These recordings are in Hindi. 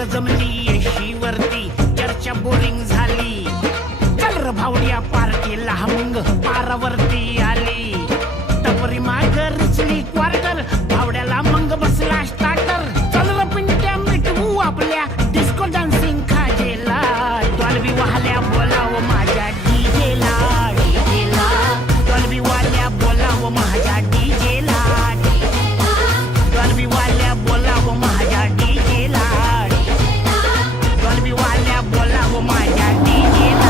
पोर जमली येशीवरती, चर्चा बोरिंग झाली. चल र भावड्या पार्टीला मग पारावरती आली. टपरी माग रिचली क्वार्टर, भावड्याला मग बसला स्टार्टर. चल र पिंट्या मिटवू आपल्या डिस्को डान्सिंग खाजेला. डॉल्बी वाहल्या बोलाव माझ्या डीजेला, डीजेला. डॉल्बी वाल्या बोलाव माझ्या डीजेला, डॉल्बी वाल्या बोलाव माझ्या डीजेला, डॉल्बी वाल्या बोलाव माझ्या डीजेला.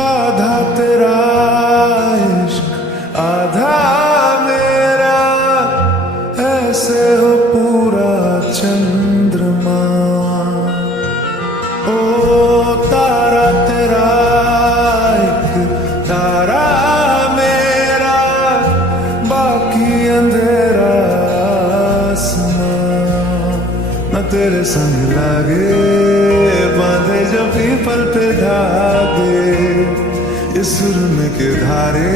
आधा तेरा इश्क आधा मेरा, ऐसे हो पूरा चंद्रमा. ओ तारा तेरा एक तारा मेरा, बाकी अंधेरा आसमां. न तेरे संग लागे बांधे जो पीपल पे धागे, इस सुरम के धारे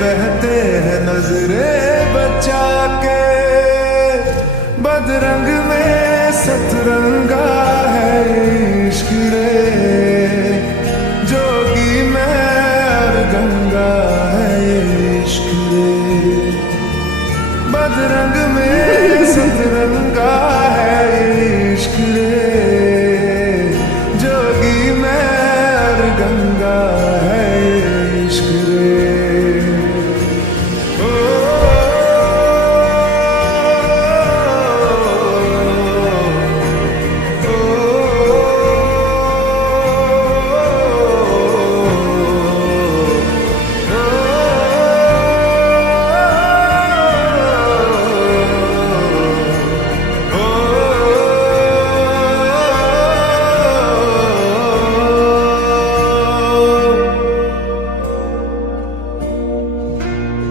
बहते हैं नजरे बचा के. बदरंग में सतरंगा है इश्क रे, जोगी में और गंगा है इश्क रे. बदरंग में सतरंगा है इश्क रे, जोगी में और गंगा है इश्क रे. ओ,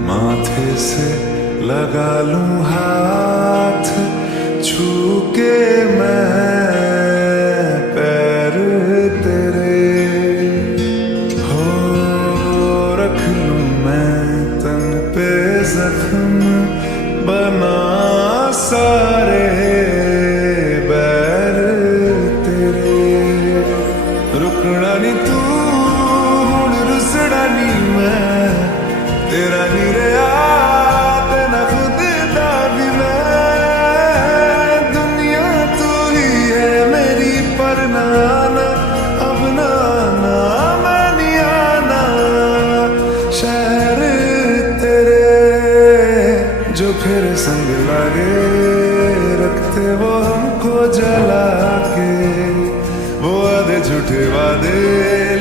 माथे से लगा लूं हाथ, छू के मैं पैर तेरे. हो रख लूं मैं तन पे जख्म, बना सारे बैर तेरे. रुकना नी तू हुण रुसड़ा नी मैं, तेरा नी रहा तेना खुद दा भी मैं. दुनिया तू ही है मेरी पर नाना, अब नाना मैं नहीं आना. शहर तेरे जो फिर संग लागे, रखते वो हमको जला के. वो आधे झूठे वादे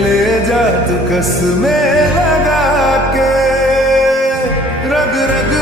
ले जा तू कसमें लगा के. रग रग